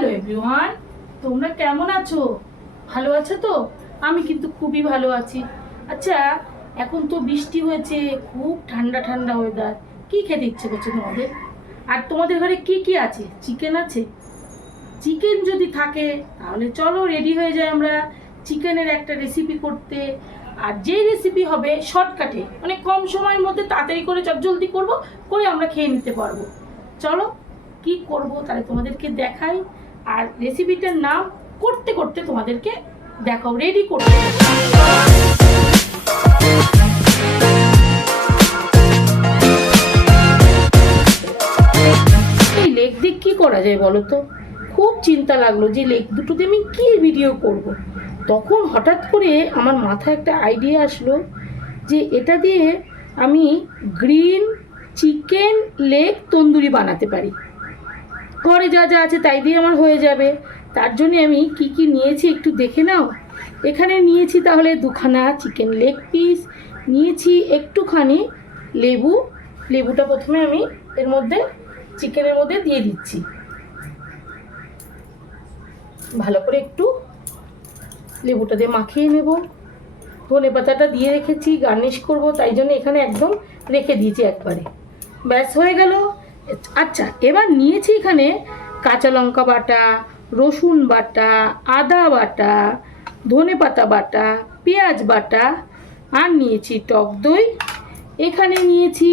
Hello everyone, তোমরা কেমন আছো? ভালো আছো তো? আমি কিন্তু খুবই ভালো আছি। আচ্ছা, এখন তো বৃষ্টি হয়েছে, খুব ঠান্ডা ঠান্ডা ওয়েদার। কি খেতে ইচ্ছে করছে তোমাদের? আর তোমাদের ঘরে কি কি আছে? চিকেন আছে? চিকেন যদি থাকে তাহলে চলো রেডি হয়ে যাই আমরা চিকেনের একটা রেসিপি করতে। আর যেই রেসিপি হবে শর্টকাটে, মানে কম সময়ের মধ্যে তাড়াতাড়ি করে জলদি করব, করে আমরা খেয়ে নিতে পারবো। চলো কি করব তাহলে তোমাদেরকে দেখাই। আর রেসিপিটার নাম করতে করতে তোমাদেরকে দেখাও, রেডি করতে। এই লেগ দিয়ে কি করা যায় বলো তো? খুব চিন্তা লাগলো যে লেগ দুটো দিয়ে আমি কি ভিডিও করব। তখন হঠাৎ করে আমার মাথায় একটা আইডিয়া আসলো যে এটা দিয়ে আমি গ্রিন চিকেন লেগ তন্দুরি বানাতে পারি। ঘরে যা যা আছে তাই দিয়ে আমার হয়ে যাবে। তার জন্য আমি কি কি নিয়েছি একটু দেখে নাও। এখানে নিয়েছি তাহলে দুখানা চিকেন লেগ পিস, নিয়েছি একটুখানি লেবু। লেবুটা প্রথমে আমি এর মধ্যে চিকেনের মধ্যে দিয়ে দিচ্ছি, ভালো করে একটু লেবুটা দিয়ে মাখিয়ে নেব। ধনে পাতাটা দিয়ে রেখেছি, গার্নিশ করব, তাই জন্য এখানে একদম রেখে দিয়েছি একবারে। ব্যাস হয়ে গেল। আচ্ছা, এবার নিয়েছি এখানে কাঁচা লঙ্কা বাটা, রসুন বাটা, আদা বাটা, ধনে পাতা বাটা, পেঁয়াজ বাটা, আর নিয়েছি টক দই। এখানে নিয়েছি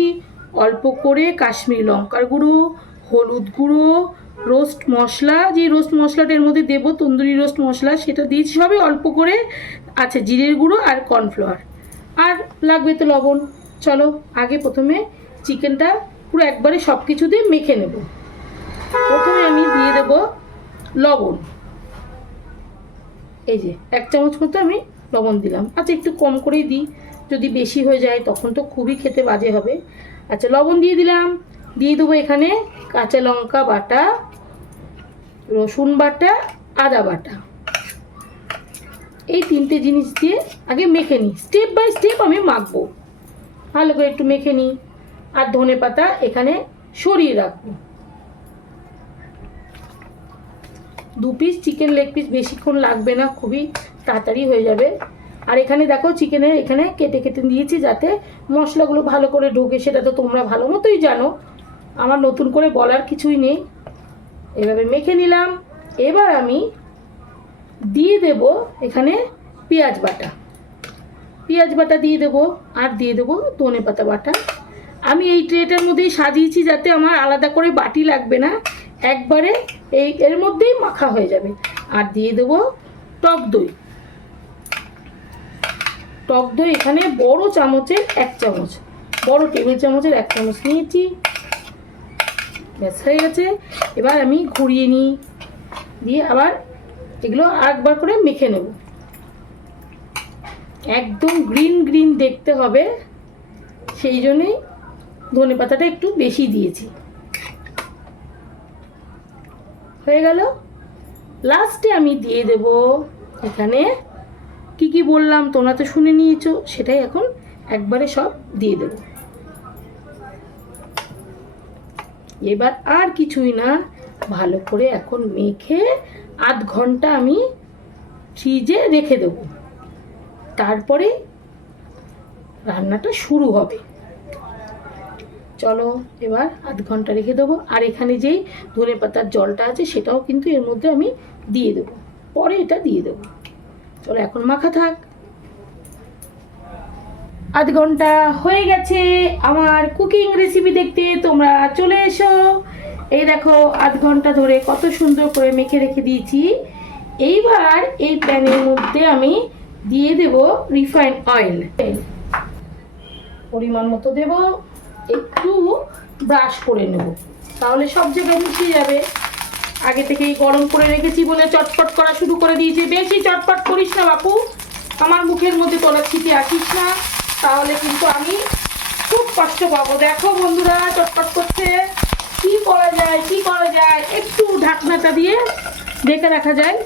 অল্প করে কাশ্মীরি লঙ্কার গুঁড়ো, হলুদ গুঁড়ো, রোস্ট মশলা, যে রোস্ট মশলাটা এর মধ্যে দেবো তন্দুরি রোস্ট মশলা, সেটা দিয়েছি সবই অল্প করে। আছে জিরের গুঁড়ো আর কর্নফ্লাওয়ার, আর লাগবে তো লবণ। চলো আগে প্রথমে চিকেনটা পুরো একবারে সব কিছু দিয়ে মেখে নেব। প্রথমে আমি দিয়ে দেব লবণ, এই যে 1 চামচ মতো আমি লবণ দিলাম। আচ্ছা, একটু কম করেই দিই, যদি বেশি হয়ে যায় তখন তো খুবই খেতে বাজে হবে। আচ্ছা, লবণ দিয়ে দিলাম। দিয়ে দেবো এখানে কাঁচা লঙ্কা বাটা, রসুন বাটা, আদা বাটা। এই 3টে জিনিস দিয়ে আগে মেখে নিই, স্টেপ বাই স্টেপ আমি মাখবো। ভালো করে একটু মেখে নিই। আর ধনে পাতা এখানে সরিয়ে রাখবো। 2 পিস চিকেন লেগ পিস, বেশিক্ষণ লাগবে না, খুবই তাড়াতাড়ি হয়ে যাবে। আর এখানে দেখো চিকেনের এখানে কেটে কেটে দিয়েছি যাতে মশলাগুলো ভালো করে ঢোকে, সেটা তো তোমরা ভালো মতোই জানো, আমার নতুন করে বলার কিছুই নেই। এভাবে মেখে নিলাম। এবার আমি দিয়ে দেব এখানে পেঁয়াজ বাটা, পেঁয়াজ বাটা দিয়ে দেবো, আর দিয়ে দেবো ধনে পাতা বাটা। আমি এই ট্রেটার মধ্যেই সাজিয়েছি যাতে আমার আলাদা করে বাটি লাগবে না, একবারে এর মধ্যেই মাখা হয়ে যাবে। আর দিয়ে দেবো টক দই। টক দই এখানে বড় চামচের 1 চামচ, বড় টেবিল চামচের 1 চামচ নিয়েছি। ব্যাস হয়ে গেছে। এবার আমি ঘুরিয়ে নিই, দিয়ে আবার এগুলো আরেকবার করে মেখে নেব। একদম গ্রিন গ্রিন দেখতে হবে, সেই জন্যই ধনে পাতাটা একটু বেশি দিয়েছি। হয়ে গেল। লাস্টে আমি দিয়ে দেব এখানে কি কি বললাম, তোমরা তো শুনে নিয়েছো, সেটাই এখন একবারে সব দিয়ে দেব। এবার আর কিছুই না, ভালো করে এখন মেখে আধ ঘন্টা আমি ফ্রিজে রেখে দেব। তারপরে রান্নাটা শুরু হবে। চলো এবার আধ ঘন্টা রেখে দেবো। আর এখানে যেই ধনে পাতার জলটা আছে সেটাও কিন্তু এর মধ্যে আমি দিয়ে দেবো, পরে এটা দিয়ে দেবো। চলো এখন মাখা থাক। আধ ঘন্টা হয়ে গেছে আমার কুকিং রেসিপি দেখতে, তোমরা চলে এসো। এই দেখো আধ ঘন্টা ধরে কত সুন্দর করে মেখে রেখে দিয়েছি। এইবার এই প্যানের মধ্যে আমি দিয়ে দেব রিফাইন্ড অয়েল, পরিমাণ মতো দেব। একটু ব্রাশ করে নেব, তাহলে সব জায়গায় মিশে যাবে। আগে থেকেই গরম করে রেখেছি বলে চটপট করা শুরু করে দিয়েছি। বেশি চটপট করিস না বাপু, আমার মুখের মধ্যে তোলা ছিটে আসিস না, তাহলে কিন্তু আমি খুব কষ্ট পাবো। দেখো বন্ধুরা চটপট করছে, কি করা যায় কি করা যায়, একটু ঢাকনাটা দিয়ে ঢেকে রাখা যায়।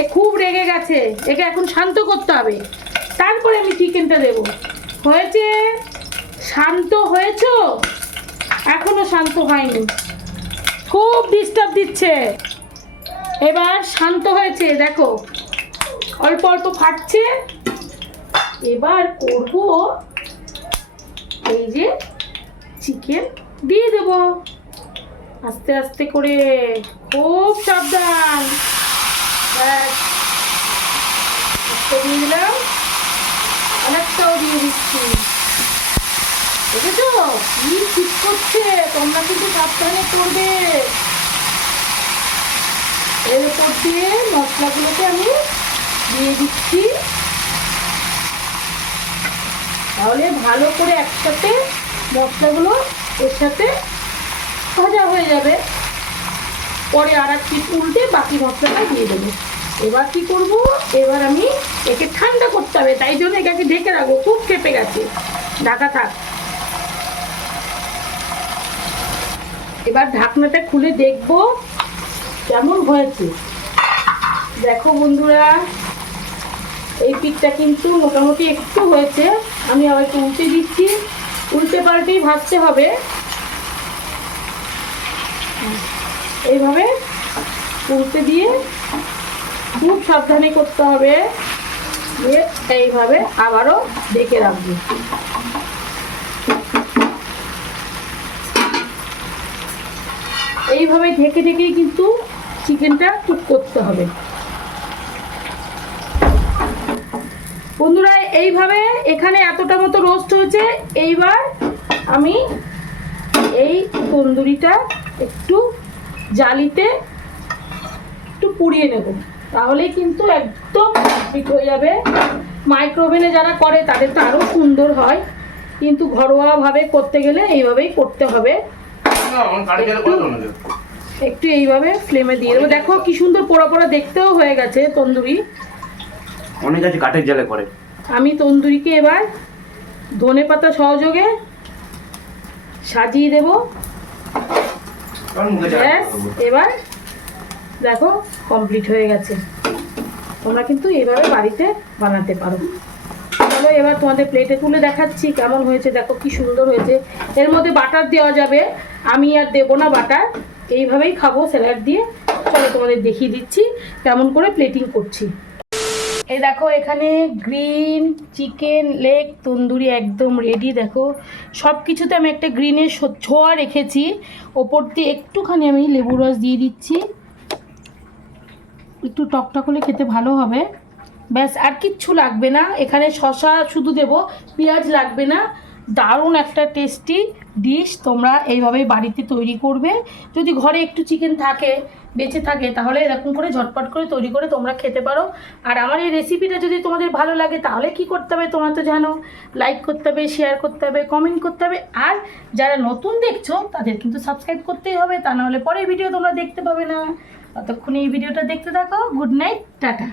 এ খুব রেগে গেছে, একে এখন শান্ত করতে হবে, তারপরে আমি চিকেনটা দেব। হয়েছে? শান্ত হয়েছো? এখনো শান্ত হয়নি, খুব ডিস্টার্ব দিচ্ছে। এবার শান্ত হয়েছে, দেখো অল্প অল্প ফাটছে। এবার করব এই যে চিকেন দিয়ে দেব আস্তে আস্তে করে, খুব সাবধান। ব্যাস, একটা দিয়ে দিলাম, অনেকটাও দিয়ে দিচ্ছি। দেখেছো কি ঠিক করছে, তোমরা কিন্তু সাবধানে করবে। এর উপর দিয়ে মশলাগুলোকে আমি দিয়ে দিচ্ছি, তাহলে ভালো করে একসাথে মশলাগুলো এর সাথে ভাজা হয়ে যাবে। পরে আর এক পিঠ উল্টে বাকি মশলাটা দিয়ে দেবো। এবার কি করব, এবার আমি একে ঠান্ডা করতে হবে, তাই জন্য এটাকে ঢেকে রাখবো। খুব কেঁপে গেছে, ঢাকা থাক। এবার ঢাকনাটা খুলে দেখবো কেমন হয়েছে। দেখো বন্ধুরা, এই পিঠটা কিন্তু মোটামুটি একটু হয়েছে। আমি আবার একটু উল্টে দিচ্ছি, উল্টে পাল্টেই ভাজতে হবে। এইভাবে উল্টে দিয়ে খুব সাবধানে করতে হবে, দিয়ে এইভাবে আবারও ঢেকে রাখবো। এইভাবে ঢেকে ঢেকেই কিন্তু চিকেনটা কুক করতে হবে বন্ধুরা। এইভাবে এখানে এতটা মতো রোস্ট হয়েছে। এইবার আমি এই তন্দুরিটা একটু জালিতে একটু পুড়িয়ে নেব, তাহলেই কিন্তু একদম ঠিক হয়ে যাবে। মাইক্রোওভেনে যারা করে তাদের তো আরও সুন্দর হয়, কিন্তু ঘরোয়াভাবে করতে গেলে এইভাবেই করতে হবে। একটু এইভাবে ফ্লেমে দিয়ে দেবো। দেখো কি সুন্দর পোড়া পোড়া দেখতেও হয়ে গেছে তন্দুরি। অনেক আছে কাঠের জালে করে। আমি তন্দুরিকে এবার ধনেপাতা সহযোগে সাজিয়ে দেব। এবার দেখো কমপ্লিট হয়ে গেছে। তোমরা কিন্তু এভাবে বাড়িতে বানাতে পারো। চলো এবার তোমাদের প্লেটে তুলে দেখাচ্ছি কেমন হয়েছে। দেখো কি সুন্দর হয়েছে। এর মধ্যে বাটার দেওয়া যাবে, আমি আর দেবো না বাটার, এইভাবেই খাবো স্যালাড দিয়ে। চলো তোমাদের দেখিয়ে দিচ্ছি কেমন করে প্লেটিং করছি। এই দেখো এখানে গ্রিন চিকেন লেগ তন্দুরি একদম রেডি। দেখো সব কিছুতে আমি একটা গ্রিনের ছোঁয়া রেখেছি। ওপর দিয়ে একটুখানি আমি লেবু রস দিয়ে দিচ্ছি, একটু টকটক হলে খেতে ভালো হবে। ব্যাস, আর কিচ্ছু লাগবে না। এখানে শসা শুধু দেব, পেঁয়াজ লাগবে না। দারুণ একটা টেস্টি ডিশ। তোমরা এইভাবেই বাড়িতে তৈরি করবে। যদি ঘরে একটু চিকেন থাকে, বেঁচে থাকে, তাহলে এরকম করে ঝটপট করে তৈরি করে তোমরা খেতে পারো। আর আমার এই রেসিপিটা যদি তোমাদের ভালো লাগে তাহলে কি করতে হবে তোমরা তো জানো, লাইক করতে হবে, শেয়ার করতে হবে, কমেন্ট করতে হবে। আর যারা নতুন দেখছো তাদের কিন্তু সাবস্ক্রাইব করতেই হবে, তা নাহলে পরের ভিডিও তোমরা দেখতে পাবে না। ততক্ষণ এই ভিডিওটা দেখতে থাকো। Good night, tata.